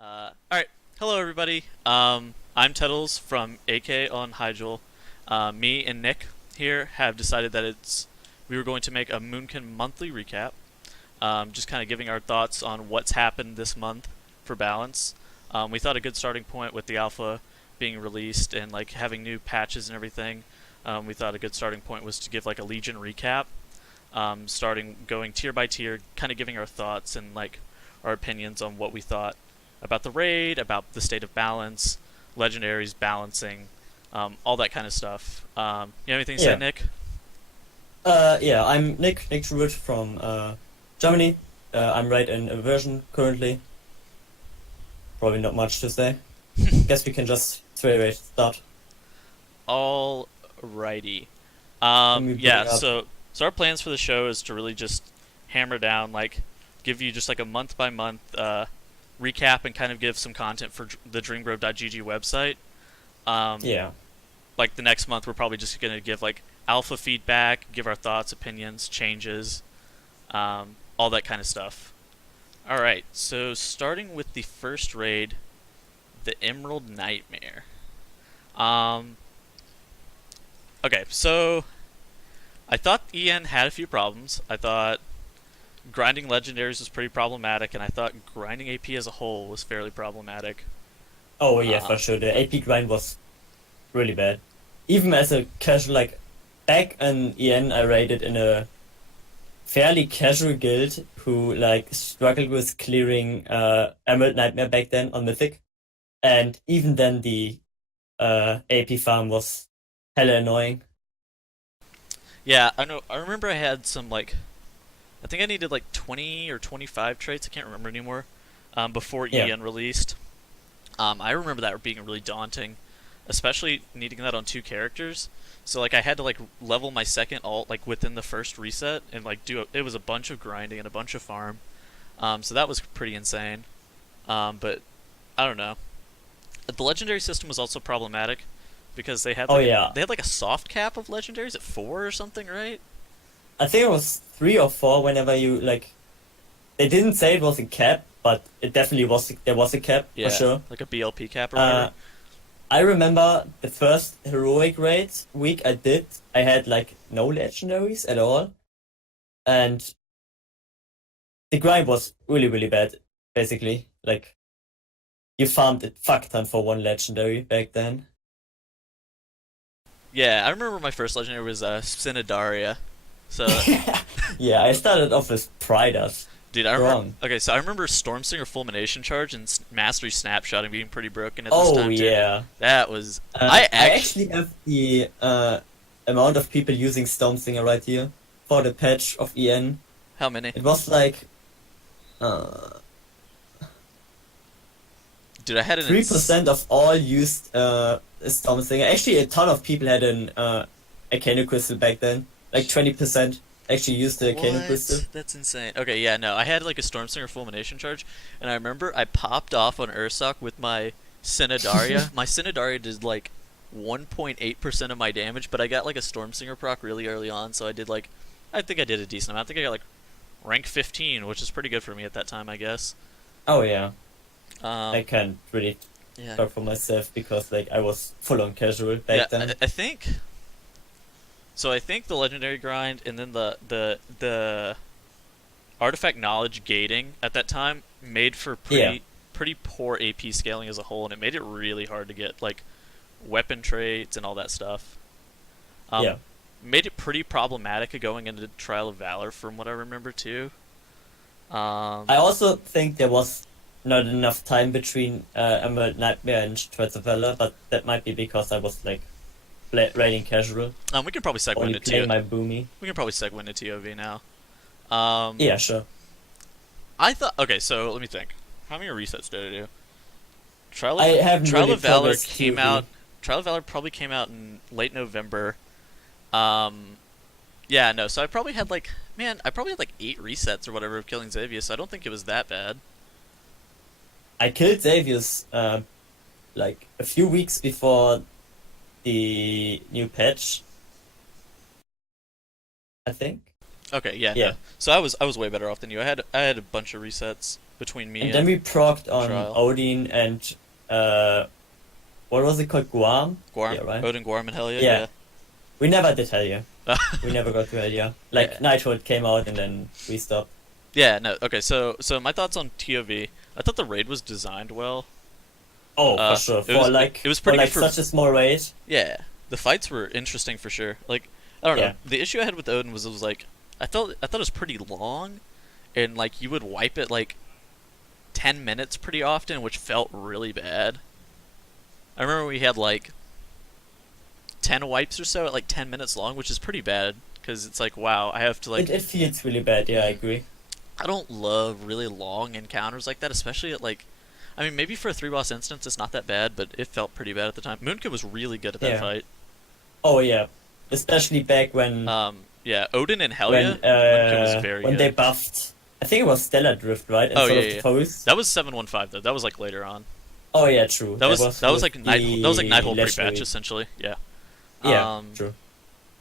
Alright, hello everybody. I'm Tettles from AK on Hyjul. Me and Nick here have decided that we were going to make a Moonkin monthly recap. Just kind of giving our thoughts on what's happened this month for balance. We thought a good starting point with the alpha being released and like having new patches and everything. We thought a good starting point was to give like a Legion recap. Starting going tier by tier, kind of giving our thoughts and like our opinions on what we thought about the raid, about the state of balance, legendaries balancing, all that kind of stuff. You have anything to say, Yeah. Nick? Yeah, I'm Nick Schubert from Germany. I'm right in a version currently. Probably not much to say. Guess we can just straight away start. Alrighty. Let me Yeah. bring up. So our plans for the show is to really just hammer down, like, give you just like a month by month recap and kind of give some content for the DreamGrove.gg website. Um, Yeah. like the next month, we're probably just gonna give like alpha feedback, give our thoughts, opinions, changes, all that kind of stuff. All right. So starting with the first raid, the Emerald Nightmare. Um, okay, so I thought EN had a few problems. I thought grinding legendaries was pretty problematic, and I thought grinding AP as a whole was fairly problematic. Oh yeah, Uh, for sure. The AP grind was really bad. Even as a casual, like back in EN, I raided in a fairly casual guild who like struggled with clearing Emerald Nightmare back then on Mythic, and even then the AP farm was hella annoying. yeah, I know. I remember I had some like I think I needed like 20 or 25 traits. I can't remember anymore. Before Yeah. EN released, I remember that being really daunting, especially needing that on two characters. So like I had to like level my second alt like within the first reset and like it was a bunch of grinding and a bunch of farm. So that was pretty insane. But I don't know. The legendary system was also problematic because Oh yeah. they had like a soft cap of legendaries at 4 or something, right? I think it was 3 or 4 whenever you like they didn't say it was a cap, but it definitely was there was a cap for Yeah, sure. like a BLP cap or whatever. Uh I remember the first heroic raid week I did, I had like no legendaries at all. And the grind was really bad, basically. Like you farmed a fuck ton for one legendary back then. Yeah, I remember my first legendary was Synodaria. So, Yeah, I started off with Pridus. dude, I remember. Strong. Okay, so I remember Stormsinger Fulmination Charge and Mastery Snapshot being pretty broken at this Oh time too. yeah. That was I I actually. actually have the amount of people using Stormsinger right here for the patch of EN. How many? It was like uh Dude, I had an 3% of all used Stormsinger. Actually, a ton of people had an Arcana Crystal back then. Like 20% actually used the Arcana Crystal. What? That's insane. Okay, yeah, no, I had like a Stormsinger Fulmination Charge, and I remember I popped off on Ursoc with my Synodaria. My Synodaria did like 1.8% of my damage, but I got like a Stormsinger proc really early on, so I think I did a decent amount. I think I got like rank 15, which is pretty good for me at that time, I guess. Oh yeah, I Um, can't really yeah, talk for myself because like I was full on casual yeah, back then. I think so. I think the legendary grind and then the artifact knowledge gating at that time made for Yeah, pretty poor AP scaling as a whole, and it made it really hard to get like weapon traits and all that stuff. Um, yeah. made it pretty problematic going into Trial of Valor, from what I remember too. Um, I also think there was not enough time between Emerald Nightmare and Threads of Valor, but that might be because I was like raiding casual, we can probably segue only into T. playing my boomy. We can probably segue into TOV now. Um, Yeah, sure. I thought. Okay, so let me think. How many resets did I do? I haven't Trial really of Valor progressed came TOV. out. Trial of Valor probably came out in late November. Um, yeah, no. So I probably had like, man, I probably had like 8 resets or whatever of killing Xavier. So I don't think it was that bad. I killed Xavius like a few weeks before the new patch, I think. Okay, yeah, no. Yeah. So I was way better off than you. I had a bunch of resets between me And then and we procced on Trial. Odin and uh what was it called? Guam? Guarm, Yeah, right? Odin Guarm and Helya, Yeah. yeah. We never did Hellier. We never got to Hellier. Like Yeah. Nighthold came out and then we stopped. Yeah, no. Okay, so my thoughts on TOV. I thought the raid was designed well. Oh, for sure. It was it was For pretty good like for such a small raid. yeah. The fights were interesting for sure. Like I don't know. Yeah. The issue I had with Odin was it was like I thought it was pretty long, and like you would wipe it like 10 minutes pretty often, which felt really bad. I remember we had like 10 wipes or so at like 10 minutes long, which is pretty bad because it's like wow, I have to like It feels really bad, yeah, I agree. I don't love really long encounters like that, especially at like I mean maybe for a three boss instance it's not that bad, but it felt pretty bad at the time. Moonkin was really good at that Yeah. fight. Oh yeah. Especially back Yeah, Odin and Helya, Moonkin was very when they good. buffed, I think it was Stellar Drift, right? Oh Instead yeah, of the yeah. Pose. That was 715 though. That was like later on. Oh yeah, true. That was like with that was like the Nighthold pre-patch legendary. essentially. Yeah. Yeah, Um, true.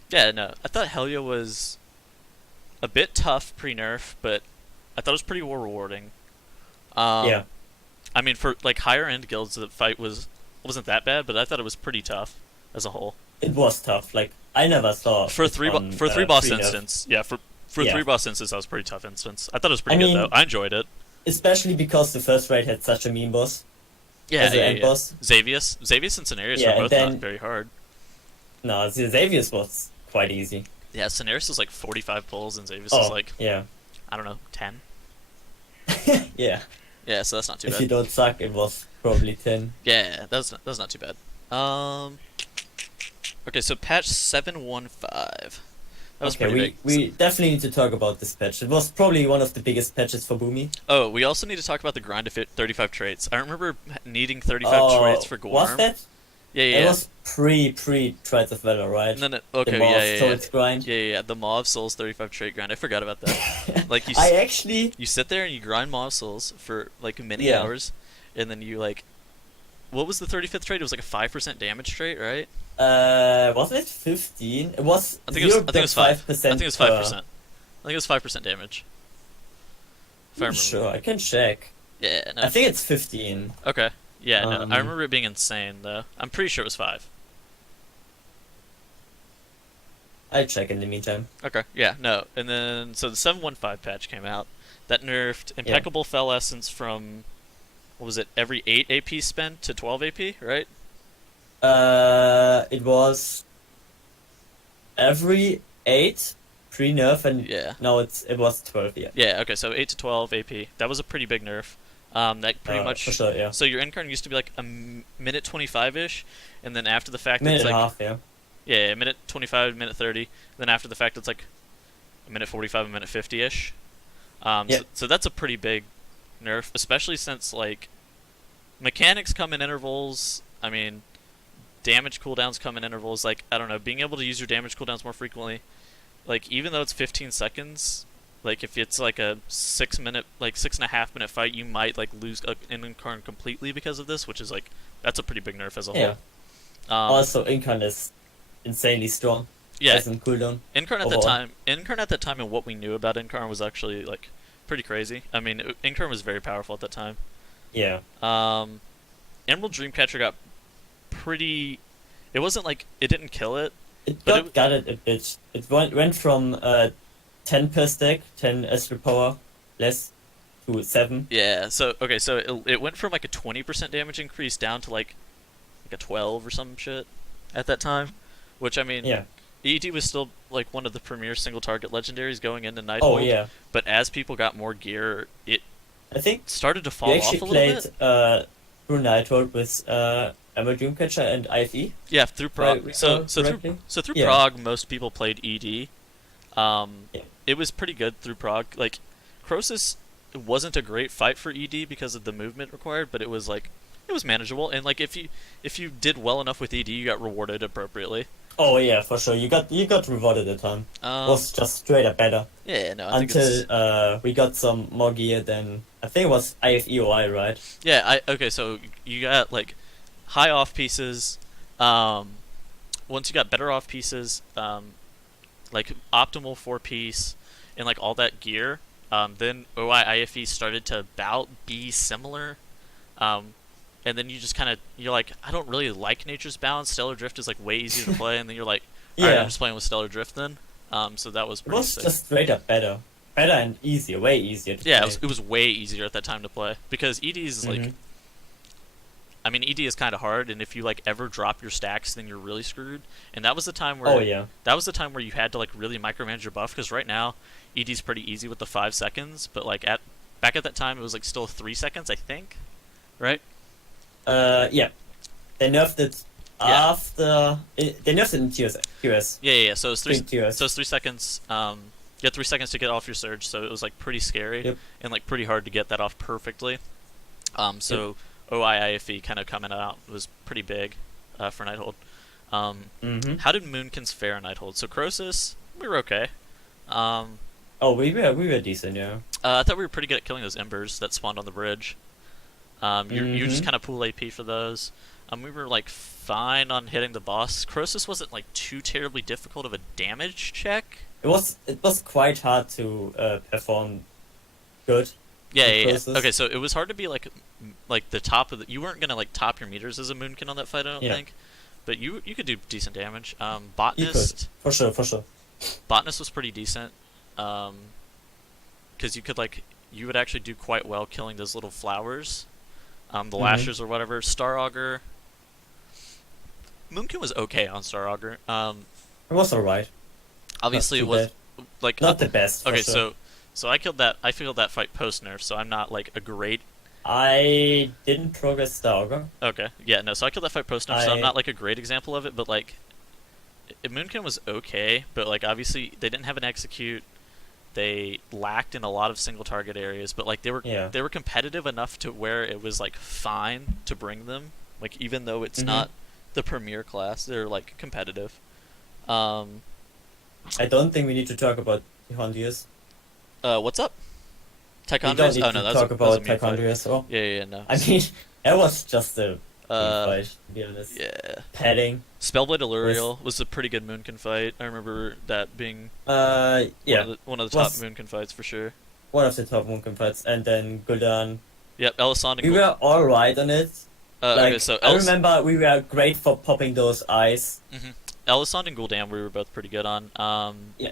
yeah, no, I thought Helya was a bit tough pre-nerf, but I thought it was pretty rewarding. Yeah. I mean, for like higher end guilds, the fight wasn't that bad, but I thought it was pretty tough as a whole. It was tough. Like I never saw For it on three boss pre-nerf. instance, yeah, for Yeah. three boss instance, that was a pretty tough instance. I thought it was I pretty good though. mean, I enjoyed it. especially because the first raid had such a mean boss Yeah, as an yeah, end yeah. boss. Xavius and Cenarius Yeah, were and both not then very hard. no, the Xavier's was quite easy. Yeah, Cenarius was like 45 pulls, and Xavius was Oh, like yeah. I don't know 10. Yeah. Yeah, so that's not too If you bad. don't suck, it was probably 10. Yeah, that was not too bad. Okay, so patch 715. That was Okay, pretty we, big. we definitely need to talk about this patch. It was probably one of the biggest patches for Boomy. Oh, we also need to talk about the grind of 35 traits. I remember needing 35 Oh, traits for Gorm. was that? Yeah, yeah, It yeah. was pre Trials of Valor, right? And then The okay, Maw yeah, of yeah, yeah. Souls grind. Yeah, yeah, yeah. The Maw of Souls 35 trait grind. I forgot about that. Like I actually, you sit there and you grind Maw of Souls for like many yeah. hours, and then you like, what was the 35th trait? It was like a 5% damage trait, right? Was it 15? It was I think it was 5. I 0.5% think it was 5%. I think it was 5% damage. If I remember. Sure, I can check. Yeah, no. I think it's 15. Okay. Yeah, no. Um, I remember it being insane though. I'm pretty sure it was 5. I'll check in the meantime. Okay. Yeah, no. And then so the 715 patch came out. That nerfed Impeccable Fell Essence from what was it? Every 8 AP spend to 12 AP, right? It was every 8 pre-nerf and Yeah. now it was 12, yeah. Yeah, okay. So 8 to 12 AP. That was a pretty big nerf. That pretty much For sure, yeah. so your incarn used to be like a minute 25ish, and then after the fact Minute it's and like a half, yeah. yeah, a minute 25, minute 30. Then after the fact it's like a minute 45, a minute 50ish. Yeah. So that's a pretty big nerf, especially since like mechanics come in intervals. I mean, damage cooldowns come in intervals. Like I don't know, being able to use your damage cooldowns more frequently. Like even though it's 15 seconds, like if it's like a 6 minute, like 6.5 minute fight, you might like lose an incarn completely because of this, which is like that's a pretty big nerf as a Yeah. whole. Also, Incarn is insanely strong Yeah, as in cooldown. Incarn at overall. Incarn at that time, and what we knew about Incarn was actually like pretty crazy. I mean, Incarn was very powerful at that time. Yeah. Emerald Dreamcatcher got pretty. It wasn't like it didn't kill it. It But got it- gutted a bit. It went from 10 per stack, 10 astral power less, to 7. Yeah. So okay, so it went from like a 20% damage increase down to like a 12 or some shit at that time, which I mean, Yeah. EET was still like one of the premier single target legendaries going into Nighthold. Oh yeah. But as people got more gear, it I think started to fall we off actually a little played bit. through Nighthold with Emerald Dreamcatcher and IFE. Yeah, through Prague. Right, So correctly? through Yeah. Prague, most people played ED. Yeah. It was pretty good through Prague. Like Crosis wasn't a great fight for ED because of the movement required, but it was manageable. And like if you did well enough with ED, you got rewarded appropriately. Oh yeah, for sure. You got rewarded a ton. Was just straight up better Yeah, no, I think it's, until we got some more gear than I think it was IFEOI, right? yeah. Okay, so you got like high off pieces. Once you got better off pieces, like optimal 4-piece and like all that gear, then OI IFE started to about be similar. Um, and then you just kind of you're like, I don't really like Nature's Balance. Stellar Drift is like way easier to play, and then you're like, all right, I'm Yeah, just playing with Stellar Drift then. So that was it pretty was sick. just straight up better, better and easier, way easier to Yeah, play. it was way easier at that time to play because ED is like, Hmm. I mean, ED is kind of hard, and if you like ever drop your stacks, then you're really screwed. And that was the time Oh where yeah, you had to like really micromanage your buff because right now ED's pretty easy with the 5 seconds, but like at back at that time it was like still 3 seconds, I think, right? yeah. They nerfed it Yeah, after they nerfed it in QS. yeah. So it's Three tiers. 3 seconds. You had 3 seconds to get off your surge, so it was like pretty scary Yep. and like pretty hard to get that off perfectly. So OIIFE kind of coming out was pretty big for Nighthold. Mm-hmm. How did Moonkins fare in Nighthold? So Crosis, we were okay. Um, Oh, we were decent, yeah. I thought we were pretty good at killing those embers that spawned on the bridge. You just Mhm. kind of pool AP for those. We were like fine on hitting the boss. Crosis wasn't like too terribly difficult of a damage check. It was quite hard to perform good Yeah, with yeah, yeah. Croesus. Okay, so it was hard to be like the top of the. You weren't gonna like top your meters as a Moonkin on that fight, I don't Yeah. think. But you could do decent damage. You could, Botanist for sure, for sure. Botanist was pretty decent. Because you would actually do quite well killing those little flowers, the Mhm. lashers or whatever. Star Augur. Moonkin was okay on Star Augur. It was alright. Obviously Not it too was bad. like Not the best. For okay, sure. so I killed that. I filled that fight post nerf, so I'm not like a great. I didn't progress the Augur. Okay, yeah, no. So I killed that fight post nerf, so I'm I not like a great example of it. But like, Moonkin was okay, but like obviously they didn't have an execute. They lacked in a lot of single target areas, but like yeah. they were competitive enough to where it was like fine to bring them. Like even though it's Mhm. not the premier class, they're like competitive. Um, I don't think we need to talk about Hondius. what's up? We don't Tichondrius? need Oh to no, talk that was a about meme fight. Tichondrius. Oh, Yeah, no. I mean, that was just a Uh, fight, to be honest. yeah. Padding. Spellblade Alluriel was a pretty good Moonkin fight. I remember that being Yeah. one of the top Was Moonkin fights for sure. one of the top Moonkin fights, and then Gul'dan. Yep, Elisand and We were alright on it. Like, okay, so I remember we were great for popping those eyes. Elisand and Gul'dan we were both pretty good on. Yeah.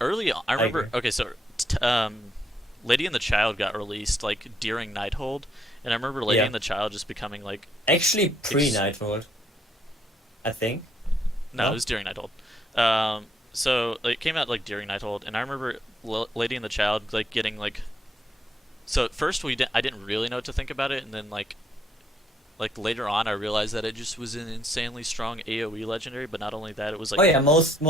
Early on, I remember. agree. Okay, so Lady and the Child got released like during Nighthold, and I remember Lady Yeah. and the Child just becoming like Actually, pre-Nighthold, I think. no, No? it was during Nighthold. So it came out like during Nighthold, and I remember Lady and the Child like getting like. So at first I didn't really know what to think about it, and then like later on I realized that it just was an insanely strong AOE legendary. But not only that, it was like Oh yeah, most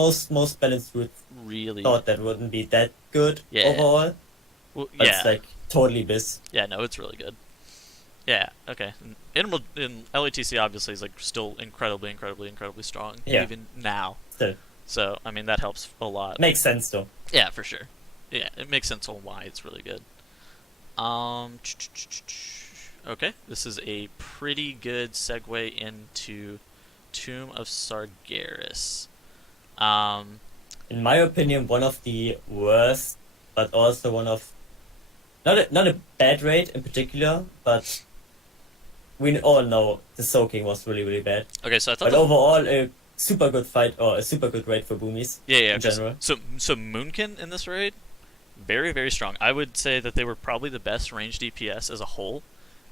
balanced would really thought that wouldn't be that good Yeah. overall. well, But yeah it's like totally bis. yeah no it's really good. Yeah, okay. In LATC obviously is like still incredibly strong Yeah. even now. Still. So I mean that helps a lot. Makes sense though. Yeah, for sure. Yeah, it makes sense on why it's really good. Okay, this is a pretty good segue into Tomb of Sargeras. In my opinion, one of the worst, but also one of not a bad raid in particular, but we all know the soaking was really bad. Okay, so I thought But overall, a super good fight or a super good raid for boomies yeah, in okay, general. so Moonkin in this raid, very strong. I would say that they were probably the best range DPS as a whole.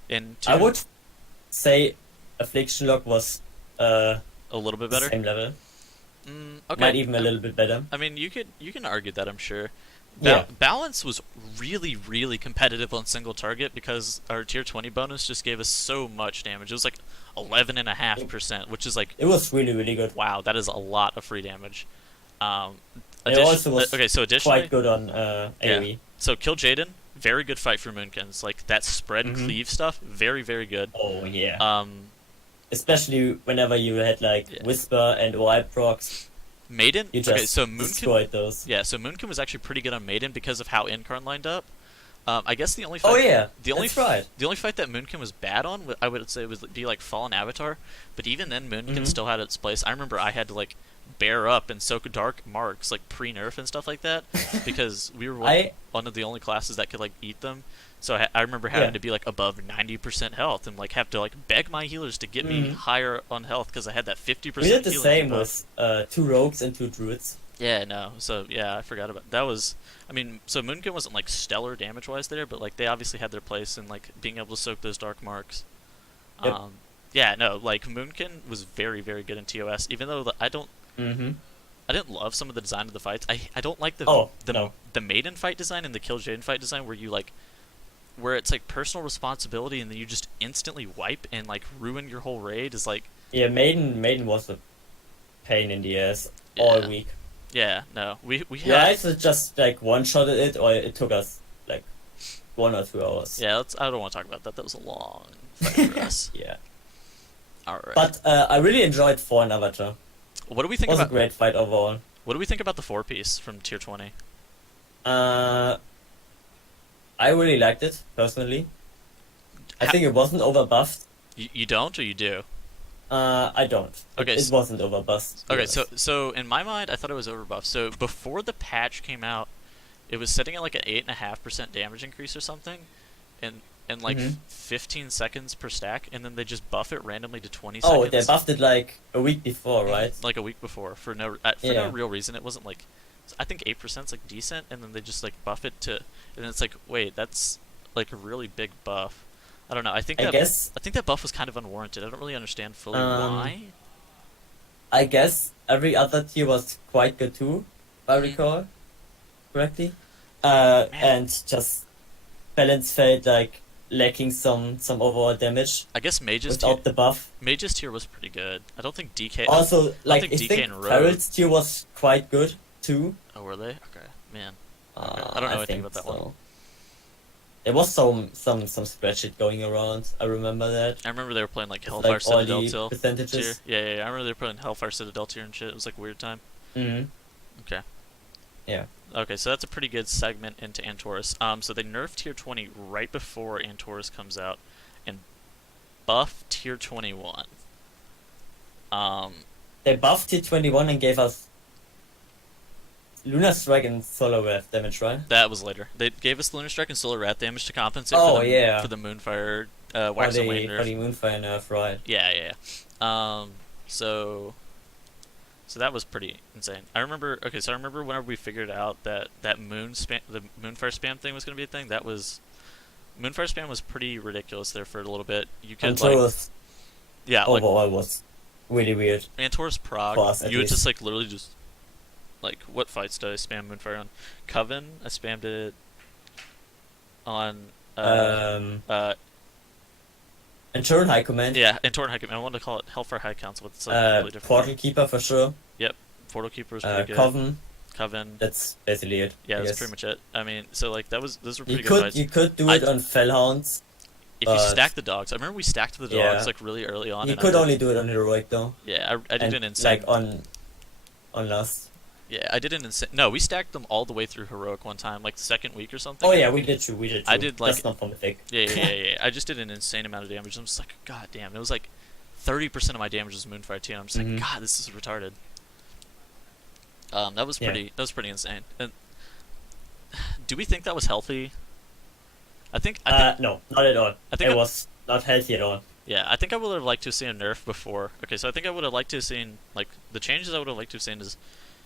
In I Tomb. would say Affliction Lock was A little bit the better. same level. Okay. Might even a little bit better. I mean, you can argue that, I'm sure. Yeah. Balance was really competitive on single target because our tier 20 bonus just gave us so much damage. It was like 11.5%, which is like It was really good. wow, that is a lot of free damage. It also was okay, so additionally, quite good on AoE. so Kill Jaden, very good fight for Moonkins. Like that spread Mhm. cleave stuff, very good. Oh yeah. Um, Especially whenever you had like Yeah. Whisper and OI procs, Maiden. you just Okay, so Moonkin. destroyed those. Yeah, so Moonkin was actually pretty good on Maiden because of how Incarn lined up. I guess the only fight, Oh yeah, the only that's right. the only fight that Moonkin was bad on, I would say, would be like Fallen Avatar. But even then, Moonkin Mhm. still had its place. I remember I had to like bear up and soak dark marks like pre-nerf and stuff like that because we were I one of the only classes that could like eat them. So I remember having yeah. to be like above 90% health and like have to like beg my healers to get me Mm. higher on health because I had that We did 50% the healing same debuff. with 2 rogues and 2 druids. Yeah, no. So yeah, I forgot about that. Was I mean, so Moonkin wasn't like stellar damage wise there, but like they obviously had their place in like being able to soak those dark marks. Yep. Um, yeah, no, like Moonkin was very very good in TOS. Even though Mm-hmm. I didn't love some of the design of the fights. I don't like Oh the no. the maiden fight design and the Kill Jaden fight design where you like where it's like personal responsibility and then you just instantly wipe and like ruin your whole raid is like Yeah, Maiden was a pain in the ass all yeah week. yeah no we Yeah, had I just like one-shotted it, or it took us like 1 or 2 hours. yeah I don't want to talk about that. That was a long fight for us. Yeah. All right. But I really enjoyed 4 and Avatar. What do we It think was a about great fight overall. what do we think about the 4 piece from tier 20? Uh, I really liked it, personally. I Ha- think it wasn't overbuffed. you don't or you do? I don't. Okay, It wasn't overbuffed. to be Okay, so honest. so in my mind, I thought it was overbuffed. So before the patch came out, it was sitting at like an 8.5% damage increase or something, and like Mhm. 15 seconds per stack, and then they just buff it randomly to 20 Oh, they seconds. buffed it like a week before, right? Like a week before for no Yeah. real reason. It wasn't like I think 8% is like decent, and then they just like buff it to, and it's like wait, that's like a really big buff. I don't know. I guess, I think that buff was kind of unwarranted. I don't really understand fully um, why. I guess every other tier was quite good too, if I Mhm. recall correctly. Man, And just balance felt like lacking some overall damage I guess without the buff. Mage's tier was pretty good. I don't think DK. Also, like think I DK think and Rogue. Feral's tier was quite good too. Oh, were they? Okay, man. Okay. I don't know I anything think about that one. so. There was some spreadsheet going around. I remember that. I remember they were playing like With Hellfire like all Citadel the tier. percentages. Yeah. I remember they were playing Hellfire Citadel tier and shit. It was like a weird time. Hmm. Okay. Yeah. Okay, so that's a pretty good segment into Antorus. So they nerfed tier 20 right before Antorus comes out, and buff tier 21. Um, They buffed tier 21 and gave us Lunar Strike and Solar Wave damage, right? that was later. They gave us Lunar Strike and Solar Wrath damage to compensate Oh, for yeah. for the Moonfire For Wax and the Wayne nerf. Moonfire nerf, right? Yeah. So that was pretty insane. I remember. Okay, so I remember whenever we figured out that the Moonfire spam thing was going to be a thing. That was Moonfire spam was pretty ridiculous there for a little bit. You could like Antorus yeah, like overall was really weird Antorus for Prague. us, at You would least. just like literally just like what fights did I spam Moonfire on? Coven. I spammed it on Um, uh and turn High Command. yeah, and Torn High Command. I wanted to call it Hellfire High Council, but it's like completely different. Portal Keeper for sure. Yep, Portal Keeper was pretty good. Coven. Coven. That's basically it. Yeah, I that's guess. pretty much it. I mean, so like those were You pretty good could fights. you could do it on Fellhounds. If you but stack the dogs, I remember we stacked the dogs Yeah. like really early on. You and could only do it on Heroic though. yeah, I did And an insane. like on Last. Yeah, I did an insane. No, we stacked them all the way through heroic one time, like the second week or something. Oh yeah, we did too. I did, like- That's not from Mythic. Yeah. I just did an insane amount of damage. I'm just like, god damn. It was like 30% of my damage was Moonfire too. I'm just Mhm. like, god, this is retarded. That was Yeah. pretty insane. And do we think that was healthy? I think No, not at all. I think It I- was not healthy at all. yeah, I think I would have liked to have seen a nerf before. Okay, so I think I would have liked to have seen like the changes I would have liked to have seen is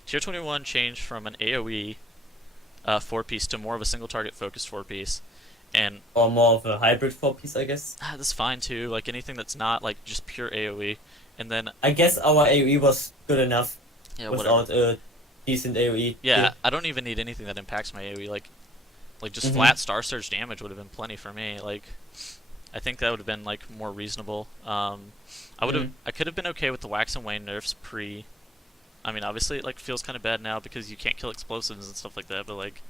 tier 21 changed from an AoE 4-piece to more of a single target focused 4-piece, and Or more of a hybrid 4-piece, I guess. that's fine too. Like anything that's not like just pure AoE, and then I guess our AoE was good enough yeah, whatever. without a decent AoE. Yeah, I don't even need anything that impacts my AoE. Like just Mhm. flat Star Surge damage would have been plenty for me. Like, I think that would have been like more reasonable. I would have, Mhm. I could have been okay with the Wax and Wane nerfs pre. I mean, obviously, it like feels kind of bad now because you can't kill explosives and stuff like that. But like,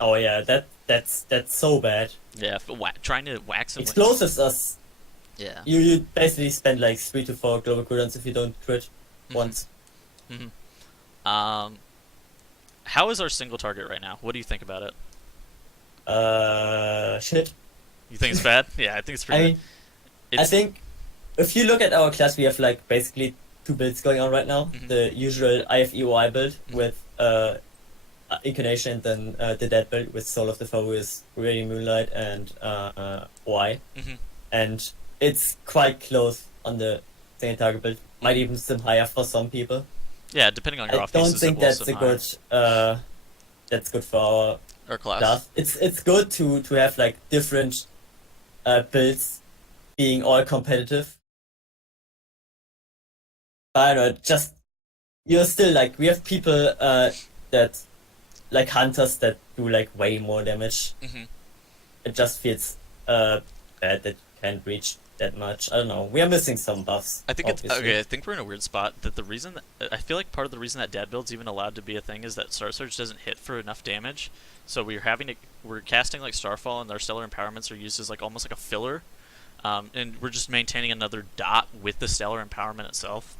Oh yeah, that's so bad. yeah, trying to wax and Explosives us. yeah. You basically spend like 3 to 4 global cooldowns if you don't crit Mhm. once. Mhm. How is our single target right now? What do you think about it? Shit. You think it's bad? Yeah, I think it's I pretty mean, bad. I It's, think if you look at our class, we have like basically two builds going on right now. Mhm. The usual IFEOI build Mhm. with Incarnation, and then the Dead build with Soul of the Foe is Radiant Moonlight and Y. Mhm. And it's quite close on the second target build. Might Mhm. even sim higher for some people. Yeah, depending on your I off don't pieces, it think will that's sim a higher. good that's good for our Or class. class. It's good to have like different builds being all competitive. I don't know, just you're still like we have people that like hunters that do like way more damage. Mhm. It just feels uh bad that you can't reach that much. I don't know. We are missing some buffs, I think it's obviously. okay. I think we're in a weird spot. That the reason that I feel like part of the reason that dad build's even allowed to be a thing is that Star Surge doesn't hit for enough damage. So we're casting like Starfall, and our stellar empowerments are used as like almost like a filler, and we're just maintaining another dot with the stellar empowerment itself.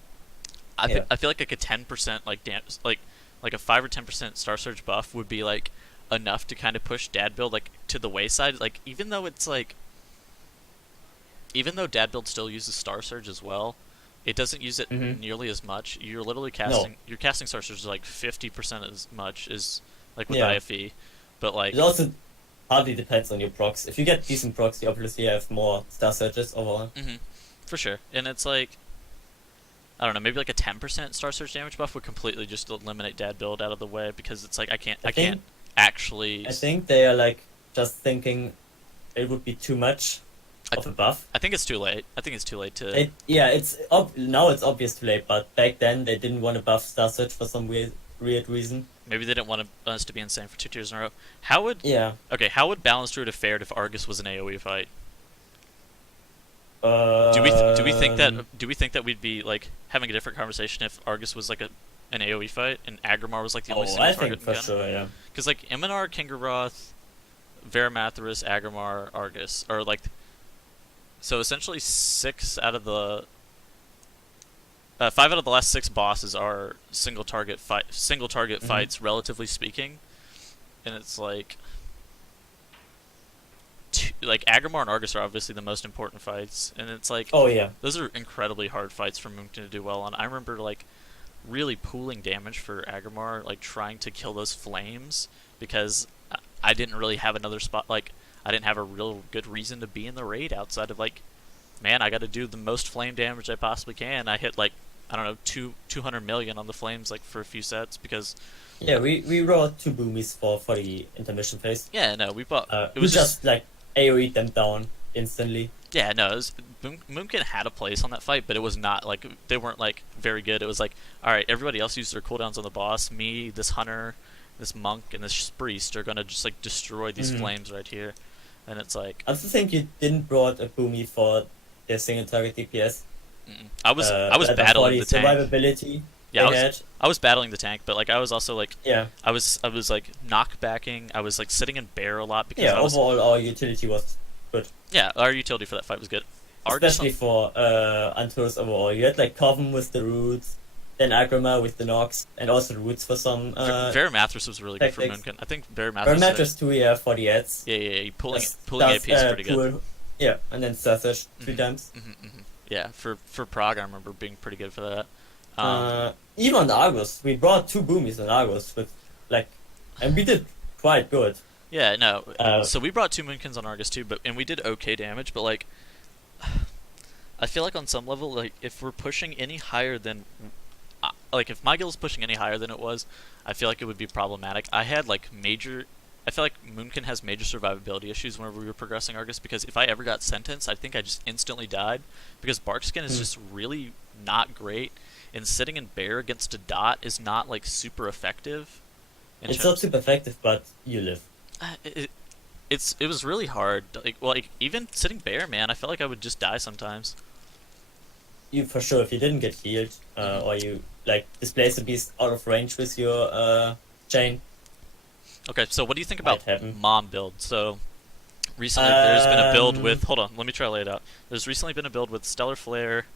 Yeah. I feel like a 10% like a 5 or 10% Star Surge buff would be like enough to kind of push dad build like to the wayside. Like even though dad build still uses Star Surge as well, it doesn't use it Mm-hmm. nearly as much. No. You're casting Star Surge like 50% as much as like with Yeah. IFE, but It like also hardly depends on your procs. If you get decent procs, you obviously have more star searches overall. for sure. And it's like I don't know, maybe like a 10% Star Surge damage buff would completely just eliminate dad build out of the way because it's like I I can't think actually I think they are like just thinking it would be too much I, of a buff. I think it's too late. I think it's too late to. Yeah, now it's obvious too late, but back then they didn't want to buff Star Search for some weird reason. Maybe they didn't want us to be insane for 2 tiers in a row. How would Yeah. okay? How would Balanced Druid have fared if Argus was an AOE fight? Um, Do we think that we'd be like having a different conversation if Argus was like an AOE fight and Agrimar was like the only oh, single I target think in for gun? sure, yeah. Because like Iminar, Kingaroth, Varimathras, Agrimar, Argus are like so essentially 5 out of the last 6 bosses are single target Hmm. fights, relatively speaking, and it's like Agrimar and Argus are obviously the most important fights, and it's like Oh yeah. those are incredibly hard fights for Moonkin to do well on. I remember like really pooling damage for Agrimar, like trying to kill those flames because I didn't really have another spot. Like I didn't have a real good reason to be in the raid outside of like, man, I got to do the most flame damage I possibly can. I hit like I don't know 200 million on the flames like for a few sets because Yeah, we wrote two boomies for the intermission phase. yeah no we bought it We was just just like AoE them down instantly. yeah, no, Moonkin had a place on that fight, but it was not like they weren't like very good. It was like, all right, everybody else used their cooldowns on the boss. Me, this hunter, this monk, and this priest are gonna just like destroy these Hmm. flames right here, and it's like, I also think you didn't brought a boomie for their single target DPS. I was Better for battling the the tank. survivability Yeah, they had. I was battling the tank, but like I was also like Yeah. I was like knockbacking. I was like sitting in bear a lot because Yeah, I was overall our utility was good. yeah our utility for that fight was good. Argus Especially for Antorus overall. You had like Coven with the roots, then Agrima with the Nox, and also the roots for some Varimathras was really good for tactics. Moonkin. I think Varimathras. Or mattress too, yeah, for the ads. Yeah. Pulling Does, AP is pretty good. Yeah, and then Sathage three Mhm, times. Yeah, for Prague, I remember being pretty good for that. Even on the Argos, we brought two boomies on Argos with like, and we did quite good. Yeah, no. Uh, So we brought 2 Moonkins on Argus too, and we did okay damage. But like, I feel like on some level, like if we're pushing any higher than, like if my guild's pushing any higher than it was, I feel like it would be problematic. I had like major. I feel like Moonkin has major survivability issues whenever we were progressing Argus because if I ever got sentenced, I think I just instantly died because Barkskin is hmm. just really not great, and sitting in bear against a dot is not like super effective. In It's not terms, super effective, but you live. it, it was really hard. Like even sitting bear, man, I felt like I would just die sometimes. You for sure if you didn't get healed, Mhm. or you like displace the beast out of range with your chain, Okay, so what do you think might about happen. mom build? So recently there's been a build Um, with. Hold on, let me try to lay it out. There's recently been a build with Stellar Flare,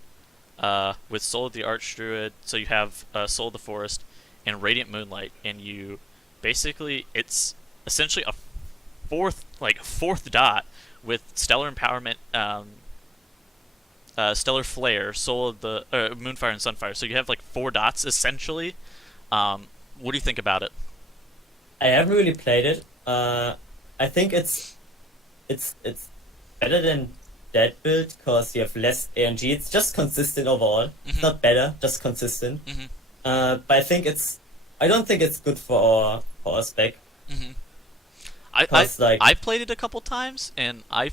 with Soul of the Archdruid. So you have Soul of the Forest and Radiant Moonlight, and you basically it's essentially a fourth dot with Stellar Empowerment, Stellar Flare, Soul of the Moonfire and Sunfire. So you have like 4 dots essentially. What do you think about it? I haven't really played it. I think it's better than that build because you have less ANG. It's just consistent overall. It's Hmm. not better, just consistent. Hmm. But I don't think it's good for our spec Hmm. I, I because like I played it a couple times and I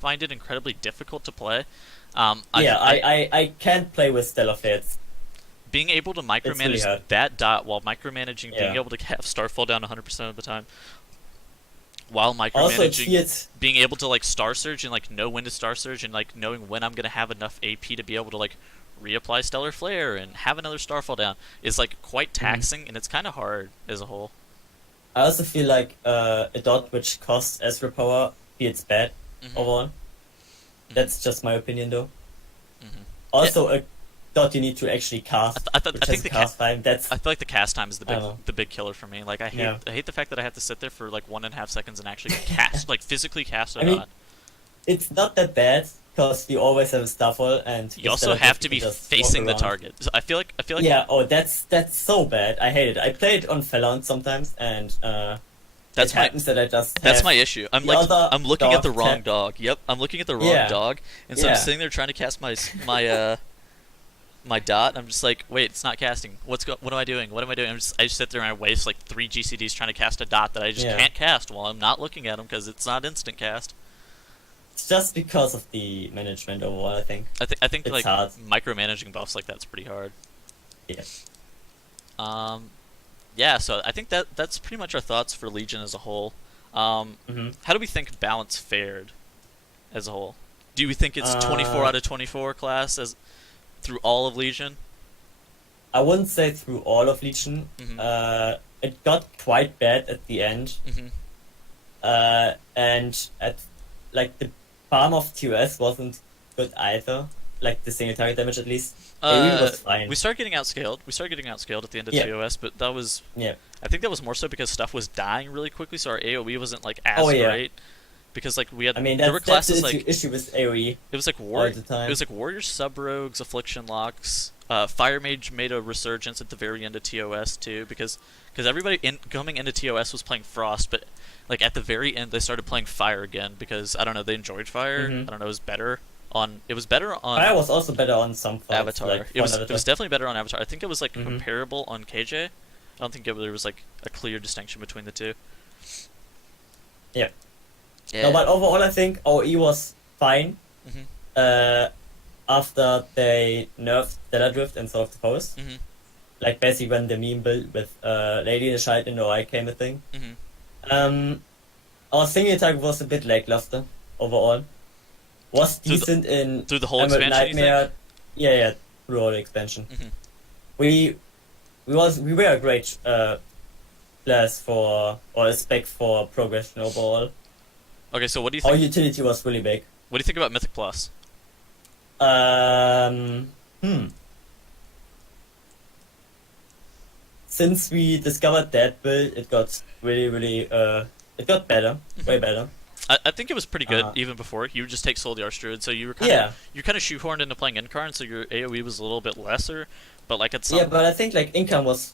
find it incredibly difficult to play. yeah, I I can't play with Stellar Flare. being able to It's really micromanage hard. that dot while micromanaging being Yeah. able to have Starfall down 100% of the time while Also, it micromanaging feels being able to like Star Surge and like know when to Star Surge and like knowing when I'm gonna have enough AP to be able to like reapply Stellar Flare and have another Starfall down is like quite mhm. taxing and it's kind of hard as a whole. I also feel like a dot which costs Ezra power feels bad Hmm. overall. Hmm. That's just my opinion though. Hmm. Yeah, Also, a dot you need to actually cast, I which think has a cast time. That's I feel like the cast time is I don't know. the big killer for me. Like Yeah. I hate the fact that I have to sit there for like 1.5 seconds and actually cast like physically cast a I mean, dot. it's not that bad because you always have a Starfall and You with also Stellar have Drift to you can be just walk facing the around. target. So I feel like Yeah. Oh, that's so bad. I hate it. I play it on Felon sometimes, and it that's my happens that I just that's have my issue. the other I'm looking at dog the wrong tap. dog. Yep, I'm looking at the wrong Yeah. dog, and so I'm Yeah. sitting there trying to cast my dot. And I'm just like, wait, it's not casting. What am I doing? What am I doing? I just sit there and I waste like 3 GCDs trying to cast a dot that I just Yeah. can't cast while I'm not looking at them because it's not instant cast. It's just because of the management overall. I think I think it's like hard. micromanaging buffs like that's pretty hard. Yeah. Um, yeah, so I think that's pretty much our thoughts for Legion as a whole. Hmm. How do we think balance fared as a whole? Do we think it's 24 Uh, out of 24 class as through all of Legion? I wouldn't say through all of Legion. Hmm. It got quite bad at the end. Hmm. And at like the farm of TOS wasn't good either. Like the single target damage at least. AoE was fine. We started getting outscaled. We started getting outscaled at the end of Yeah. TOS, but that was Yeah. I think that was more so because stuff was dying really quickly, so our AOE wasn't like as Oh yeah. great. Because like we had I mean there were that's the classes like issue with AoE it was like all the it time. was like warrior sub rogues, affliction locks. Fire Mage made a resurgence at the very end of TOS too, because everybody coming into TOS was playing Frost, but like at the very end they started playing Fire again because I don't know they enjoyed Fire. Hmm. I don't know it was better on Fire was also better on some fights, Avatar. like It one was Avatar. definitely better on Avatar. I think it was like Hmm. comparable on KJ. I don't think there was like a clear distinction between the two. Yeah. Yeah. No, but overall I think OE was fine. Hmm. After they nerfed Stellar Drift and Sword of the Forest. Hmm. Like basically when the meme build with Lady in the Shite in OI came a thing. Hmm. Our single attack was a bit lackluster overall. Was Through the- decent in Through the whole Emerald expansion, you think? Nightmare. Yeah, through all the expansion. Hmm. We we were a great class for or a spec for progression overall. Okay, so what do you Our think? utility was really big. What do you think about Mythic Plus? Um, hmm. Since we discovered that build, it got really it got better, way better. I think it was pretty good Uh, even before. You would just take Soul the Archdruid, so you were kind Yeah, of shoehorned into playing Incarn, so your AOE was a little bit lesser. But like at some yeah, but I think like income was,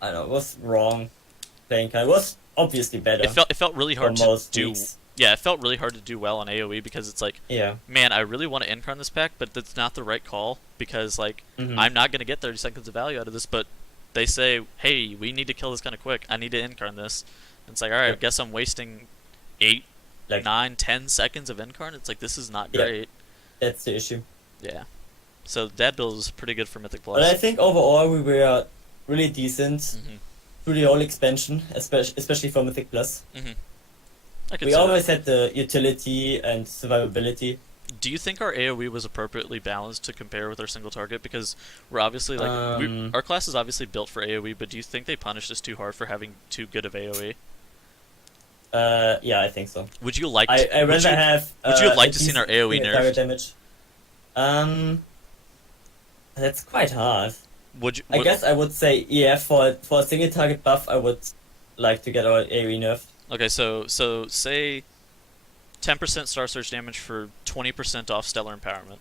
I don't know, was wrong. Playing kind was obviously better it felt really for hard to most do. weeks. Yeah, it felt really hard to do well on AOE because it's like, Yeah. man, I really want to Incarn this pack, but that's not the right call because like Hmm. I'm not gonna get 30 seconds of value out of this. But they say, hey, we need to kill this kind of quick. I need to Incarn this. And it's like, all right, I Yep. guess I'm wasting 8, Like 9, 10 seconds of Incarn. It's like this is not Yeah. great. that's the issue. Yeah. So that build is pretty good for Mythic But I Plus. think overall we were really decent Hmm. through the whole expansion, especially for Mythic Plus. Hmm. I could We say that. always had the utility and survivability. Do you think our AOE was appropriately balanced to compare with our single target? Because we're obviously like our class is obviously built for AOE, but do you think they punished us too hard for having too good of AOE? Yeah, I think so. Would you like? I would rather you, have. would you have a liked to seen our decent AOE single target nerfed? damage. That's quite hard. Would you? I guess I would say yeah. For a single target buff, I would like to get our AoE nerfed. Okay, so say 10% Star Surge damage for 20% off Stellar Empowerment.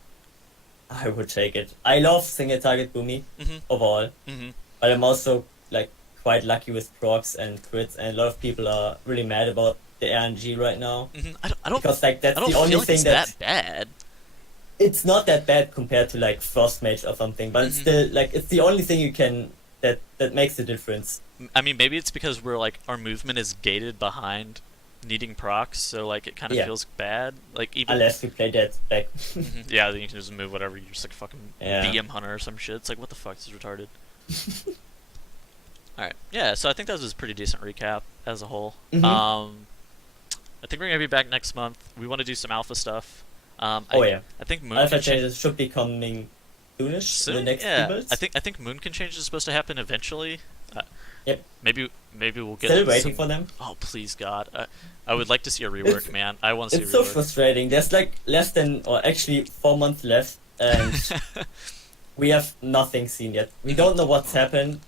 I would take it. I love single target Boomy Mhm. overall, Mhm. but I'm also like quite lucky with procs and crits, and a lot of people are really mad about the RNG right now Mhm. I don't. because like I that's don't the feel only like thing it's that that bad. it's not that bad compared to like Frost Mage or something, but it's Mhm. still like it's the only thing you can that makes a difference. I mean, maybe it's because we're like our movement is gated behind needing procs, so like it kind of Yeah, feels bad. Like even unless we play that back. yeah, then you can just move whatever. You're just like a fucking Yeah. BM hunter or some shit. It's like what the fuck, this is retarded. All right, yeah. So I think that was a pretty decent recap as a whole. Hmm. I think we're gonna be back next month. We want to do some alpha stuff. Oh yeah, I think alpha Moonkin changes should be coming soonish in the soon. next Yeah, rebuilds. I think Moonkin change is supposed to happen eventually. Uh, Yep, maybe we'll get still waiting some. for them. Oh please God, I would like to see a It's rework, man. I want to see a it's so rework. frustrating. There's like less than or actually 4 months left, and we have nothing seen yet. We don't know what's happened.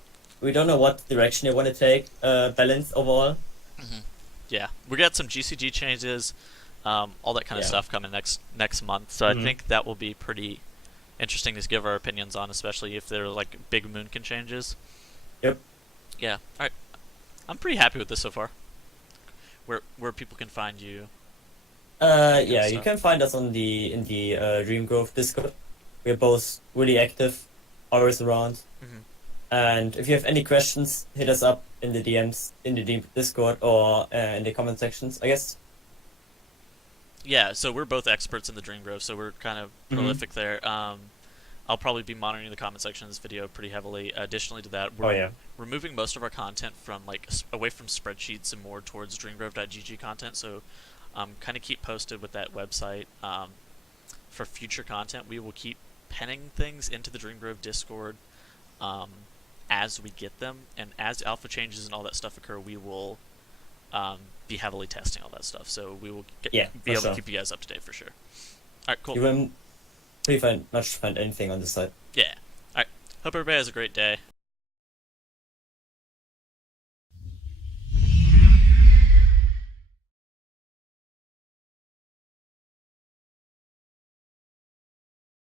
We don't know what direction they want to take. Balance overall. Mhm. Yeah, we got some GCG changes, all that kind of Yeah. stuff coming next month. So I Hmm. think that will be pretty interesting to give our opinions on, especially if they're like big Moonkin changes. Yep. Yeah. All right. I'm pretty happy with this so far. Where people can find you, that kind of Yeah, you stuff. can find us on the in the Dream Grove Discord. We're both really active, always around. Hmm. And if you have any questions, hit us up in the DMs in the Discord or in the comment sections, I guess. Yeah. So we're both experts in the Dream Grove, so we're kind of Hmm. prolific there. I'll probably be monitoring the comment section of this video pretty heavily. Additionally to that, Oh yeah. we're moving most of our content from like away from spreadsheets and more towards dreamgrove.gg content. So kind of keep posted with that website. For future content, we will keep penning things into the Dreamgrove Discord um, as we get them, and as alpha changes and all that stuff occur, we will be heavily testing all that stuff. So we will Yeah, be for able to sure. keep you guys up to date for sure. All right, cool. You will pretty much find anything on the site. Yeah. All right. Hope everybody has a great day,